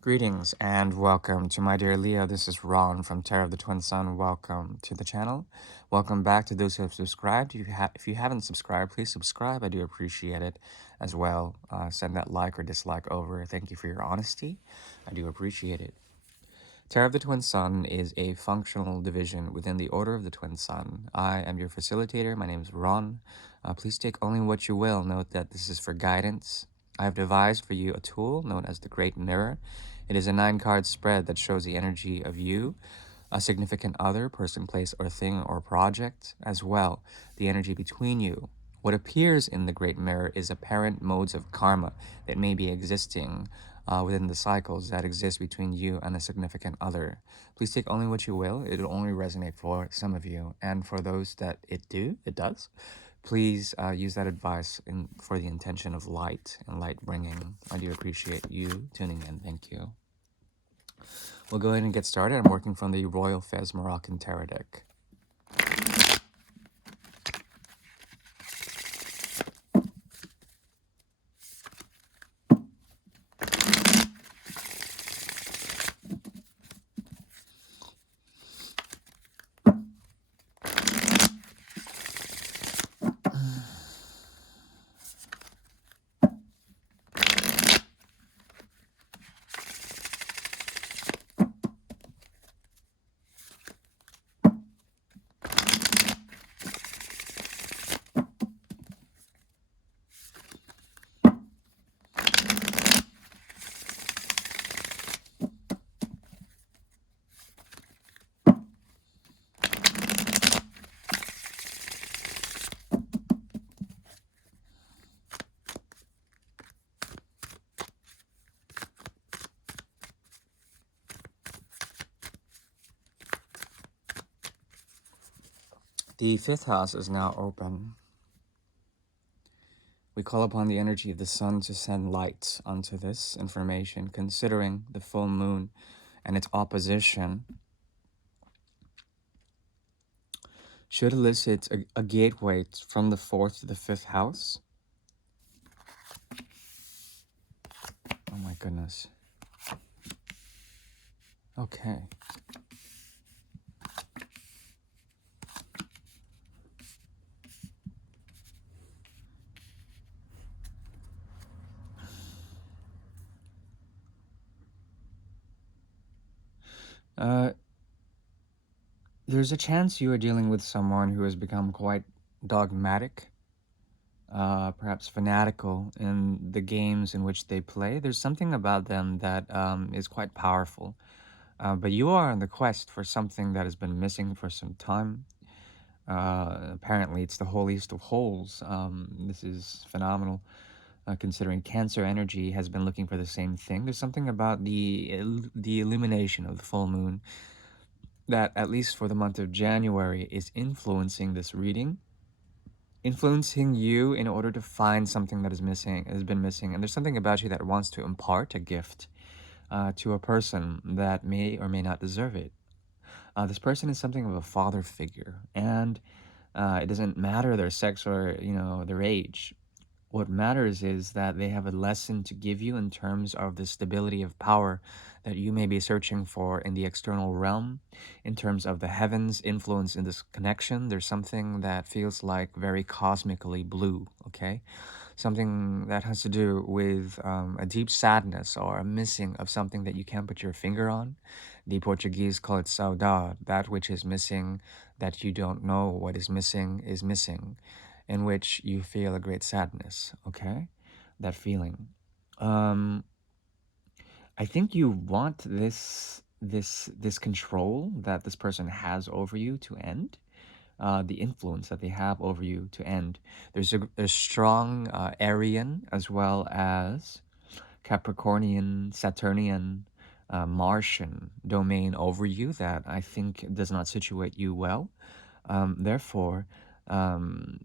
Greetings and welcome to my dear Leo. This is Ron from Terror of the Twin Sun. Welcome to the channel. Welcome back to those who have subscribed. If you haven't subscribed, please subscribe. I do appreciate it as well. Send that like or dislike over. Thank you for your honesty. I do appreciate it. Terror of the Twin Sun is a functional division within the Order of the Twin Sun. I am your facilitator. My name is Ron. Please take only what you will. Note that this is for guidance. I have devised for you a tool known as the Great Mirror. It is a 9-card spread that shows the energy of you, a significant other, person, place, or thing, or project, as well the energy between you. What appears in the Great Mirror is apparent modes of karma that may be existing within the cycles that exist between you and a significant other. Please take only what you will. It'll only resonate for some of you, and for those that it does. Please use that advice for the intention of light and light bringing. I do appreciate you tuning in. Thank you. We'll go ahead and get started. I'm working from the Royal Fez Moroccan Tarot deck. The 5th house is now open. We call upon the energy of the sun to send light onto this information, considering the full moon and its opposition should elicit a gateway from the 4th to the 5th house. Oh my goodness. Okay. There's a chance you are dealing with someone who has become quite dogmatic, perhaps fanatical in the games in which they play. There's something about them that is quite powerful. But you are on the quest for something that has been missing for some time. Apparently, it's the holiest of holes. This is phenomenal, considering Cancer energy has been looking for the same thing. There's something about the illumination of the full moon that, at least for the month of January, is influencing this reading, influencing you in order to find something that is missing, has been missing. And there's something about you that wants to impart a gift to a person that may or may not deserve it. This person is something of a father figure, and it doesn't matter their sex or their age. What matters is that they have a lesson to give you in terms of the stability of power that you may be searching for in the external realm, in terms of the heavens' influence in this connection. There's something that feels like very cosmically blue, okay? Something that has to do with a deep sadness or a missing of something that you can't put your finger on. The Portuguese call it saudade, that which is missing, that you don't know what is missing, in which you feel a great sadness, okay? That feeling. I think you want this control that this person has over you to end. The influence that they have over you to end. There's a strong Arian as well as Capricornian, Saturnian, Martian domain over you that I think does not situate you well. Therefore,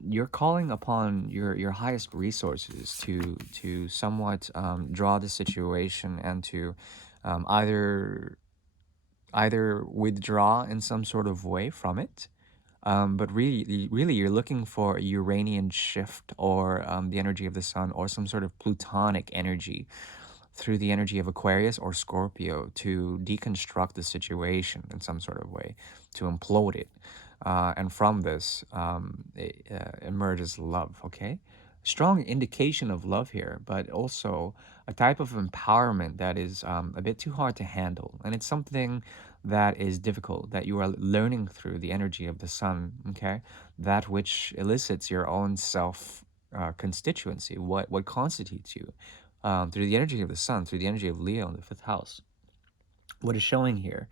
you're calling upon your highest resources to somewhat draw the situation and to either withdraw in some sort of way from it. But really, you're looking for a Uranian shift or the energy of the sun or some sort of plutonic energy through the energy of Aquarius or Scorpio to deconstruct the situation in some sort of way, to implode it. And from this emerges love, okay? Strong indication of love here, but also a type of empowerment that is a bit too hard to handle. And it's something that is difficult, that you are learning through the energy of the sun, okay? That which elicits your own self constituency, what constitutes you, through the energy of the sun, through the energy of Leo in the fifth house. What is showing here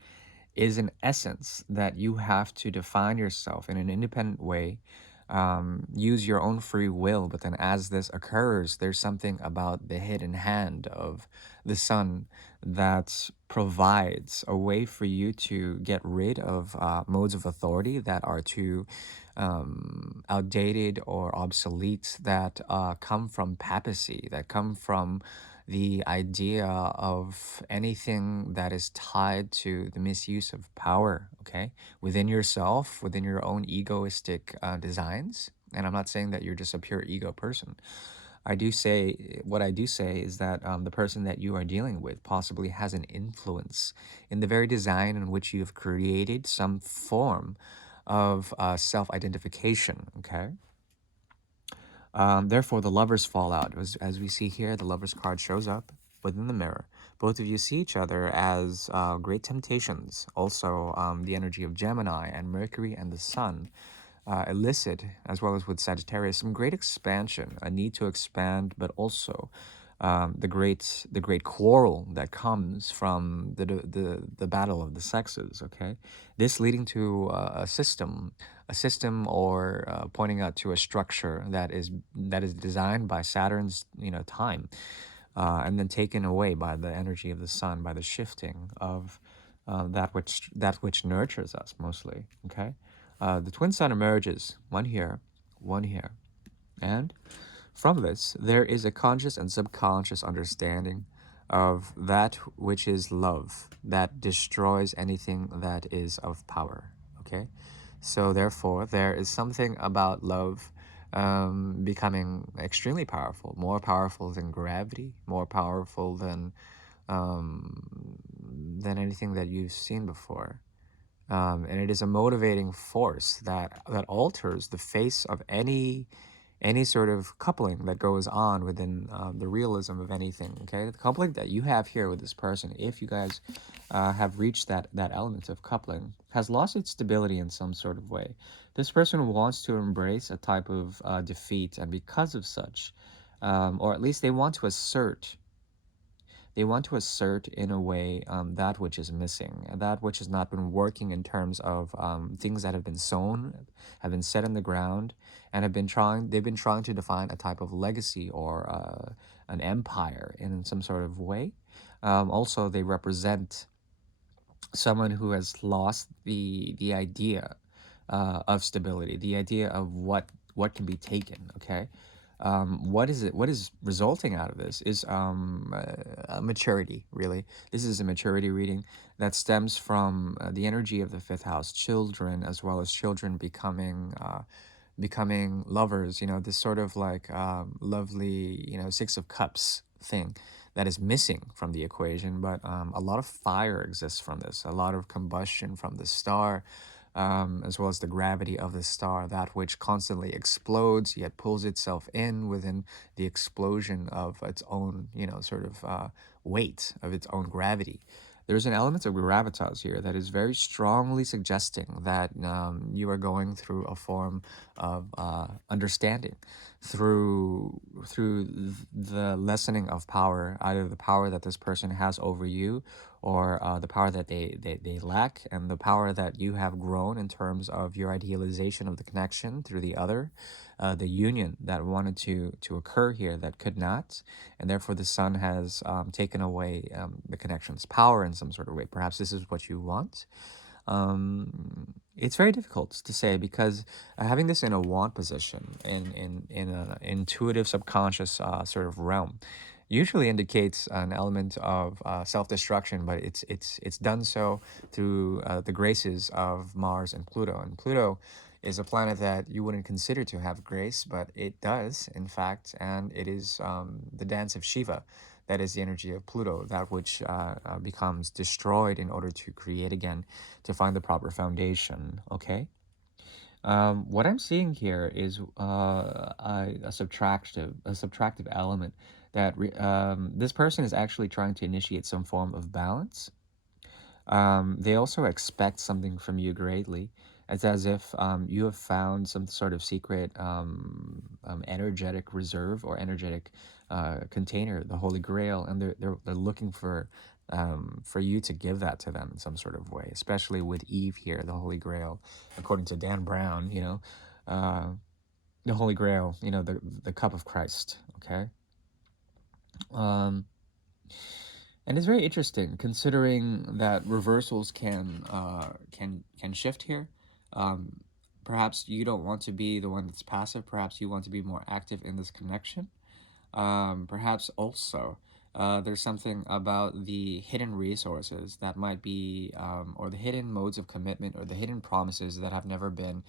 is an essence that you have to define yourself in an independent way, use your own free will. But then, as this occurs, there's something about the hidden hand of the sun that provides a way for you to get rid of modes of authority that are too outdated or obsolete, that come from papacy, that come from the idea of anything that is tied to the misuse of power, okay, within yourself, within your own egoistic designs. And I'm not saying that you're just a pure ego person. I do say, what I do say is that the person that you are dealing with possibly has an influence in the very design in which you have created some form of self identification, okay? Therefore, the lovers fall out. As we see here, the lovers card shows up within the mirror. Both of you see each other as great temptations. Also, the energy of Gemini and Mercury and the Sun elicit, as well as with Sagittarius, some great expansion, a need to expand, but also the great quarrel that comes from the battle of the sexes. Okay, this leading to a system, or pointing out to a structure that is designed by Saturn's time, and then taken away by the energy of the sun, by the shifting of that which nurtures us mostly. Okay, the twin sun emerges, one here, and from this, there is a conscious and subconscious understanding of that which is love, that destroys anything that is of power. Okay? So, therefore, there is something about love becoming extremely powerful, more powerful than gravity, more powerful than anything that you've seen before. And it is a motivating force that alters the face of any sort of coupling that goes on within the realism of anything. Okay, the coupling that you have here with this person, if you guys have reached that element of coupling, has lost its stability in some sort of way. This person wants to embrace a type of defeat, and because of such, or at least they want to assert in a way that which is missing, that which has not been working in terms of things that have been sown, have been set in the ground, and they've been trying to define a type of legacy or an empire in some sort of way. Also, they represent someone who has lost the idea of stability, the idea of what can be taken. Okay, what is it? What is resulting out of this is maturity. Really, this is a maturity reading that stems from the energy of the fifth house, children, as well as children becoming lovers. This sort of like lovely, Six of Cups thing that is missing from the equation. But a lot of fire exists from this, a lot of combustion from the star, as well as the gravity of the star, that which constantly explodes yet pulls itself in within the explosion of its own, sort of weight of its own gravity. There's an element of gravitas here that is very strongly suggesting that you are going through a form of understanding through the lessening of power, either the power that this person has over you, or the power that they lack, and the power that you have grown in terms of your idealization of the connection through the other, the union that wanted to occur here that could not, and therefore the sun has taken away the connection's power in some sort of way. Perhaps this is what you want. It's very difficult to say, because having this in a want position, in an intuitive subconscious sort of realm, usually indicates an element of self-destruction, but it's done so through the graces of Mars and Pluto. And Pluto is a planet that you wouldn't consider to have grace, but it does, in fact, and it is the dance of Shiva That is the energy of Pluto, that which becomes destroyed in order to create again, to find the proper foundation. Okay. What I'm seeing here is a subtractive element that this person is actually trying to initiate some form of balance. They also expect something from you greatly. It's as if you have found some sort of secret energetic reserve or energetic container, the Holy Grail, and they're looking for you to give that to them in some sort of way. Especially with Eve here, the Holy Grail, according to Dan Brown, uh, the Holy Grail, the cup of Christ. Okay. Um, And it's very interesting considering that reversals can shift here. Um, Perhaps you don't want to be the one that's passive. Perhaps you want to be more active in this connection. Perhaps also there's something about the hidden resources that might be, or the hidden modes of commitment, or the hidden promises that have never been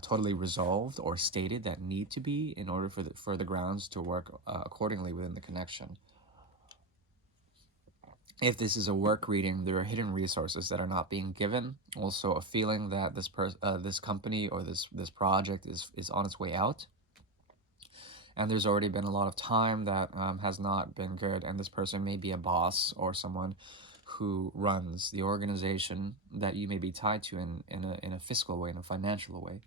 totally resolved or stated that need to be in order for the grounds to work accordingly within the connection. If this is a work reading, there are hidden resources that are not being given. Also, a feeling that this company or this project is on its way out, and there's already been a lot of time that has not been good. And this person may be a boss or someone who runs the organization that you may be tied to in a fiscal way, in a financial way.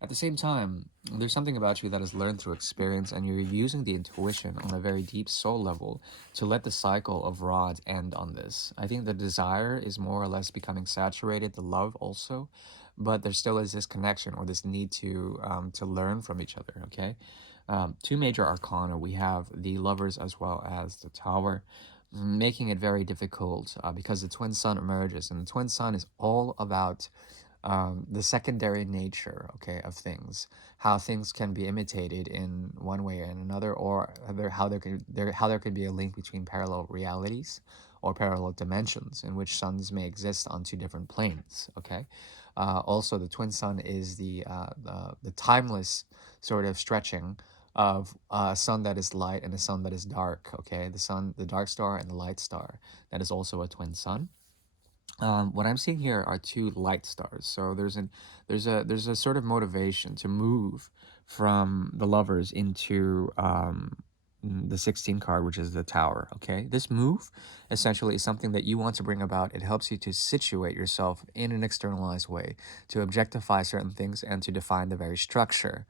At the same time, there's something about you that is learned through experience, and you're using the intuition on a very deep soul level to let the cycle of rods end on this. I think the desire is more or less becoming saturated, the love also, but there still is this connection or this need to learn from each other. Okay, two major arcana. We have the lovers as well as the tower, making it very difficult because the twin sun emerges, and the twin sun is all about the secondary nature, okay, of things, how things can be imitated in one way or in another, or how there could be a link between parallel realities or parallel dimensions in which suns may exist on two different planes. Okay, also the twin sun is the timeless sort of stretching of a sun that is light and a sun that is dark. Okay, the dark star and the light star, that is also a twin sun. What I'm seeing here are two light stars. So there's a sort of motivation to move from the lovers into the 16 card, which is the tower. Okay, this move essentially is something that you want to bring about. It helps you to situate yourself in an externalized way, to objectify certain things, and to define the very structure.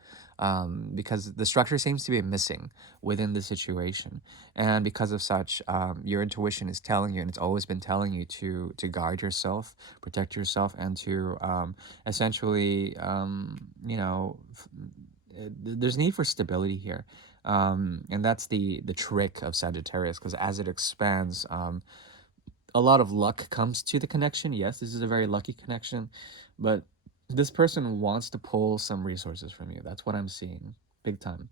Because the structure seems to be missing within the situation, and because of such, your intuition is telling you, and it's always been telling you to guard yourself, protect yourself, and to essentially, there's need for stability here. And that's the trick of Sagittarius, because as it expands, a lot of luck comes to the connection. Yes, this is a very lucky connection, but this person wants to pull some resources from you. That's what I'm seeing, big time.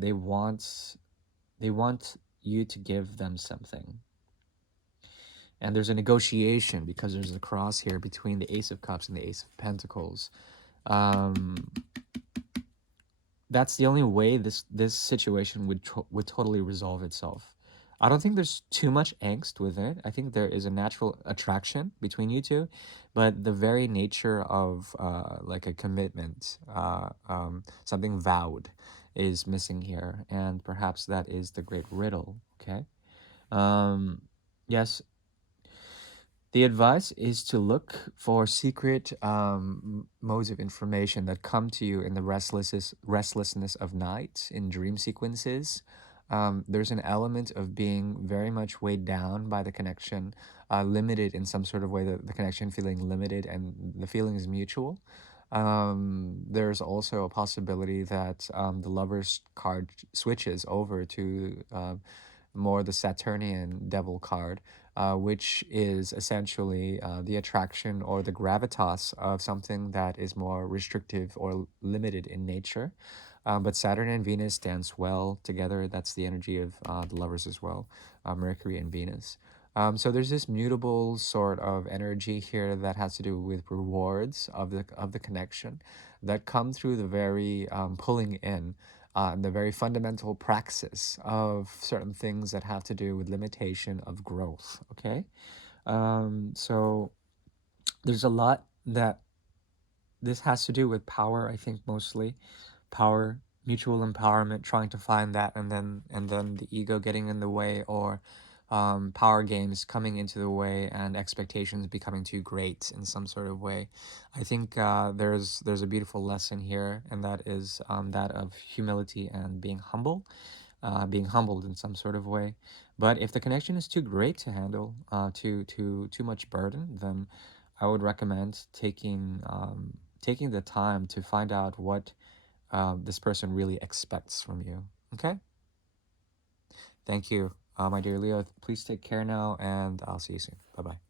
They want you to give them something. And there's a negotiation because there's a cross here between the Ace of Cups and the Ace of Pentacles. Um, that's the only way this situation would totally resolve itself. I don't think there's too much angst with it. I think there is a natural attraction between you two, but the very nature of like a commitment, something vowed, is missing here, and perhaps that is the great riddle. Okay. Yes, the advice is to look for secret modes of information that come to you in the restlessness of night, in dream sequences. There's an element of being very much weighed down by the connection, limited in some sort of way, the connection feeling limited, and the feeling is mutual. There's also a possibility that the lover's card switches over to more the Saturnian devil card, which is essentially the attraction or the gravitas of something that is more restrictive or limited in nature. But Saturn and Venus dance well together. That's the energy of the lovers as well, Mercury and Venus. So there's this mutable sort of energy here that has to do with rewards of the connection that come through the very pulling in the very fundamental praxis of certain things that have to do with limitation of growth. Okay, so there's a lot that this has to do with power, I think, mostly power, mutual empowerment, trying to find that, and then the ego getting in the way, or power games coming into the way, and expectations becoming too great in some sort of way. I think there's a beautiful lesson here, and that is that of humility and being humble, being humbled in some sort of way. But if the connection is too great to handle, too much burden, then I would recommend taking the time to find out what this person really expects from you. Okay? Thank you, my dear Leo. Please take care now, and I'll see you soon. Bye bye.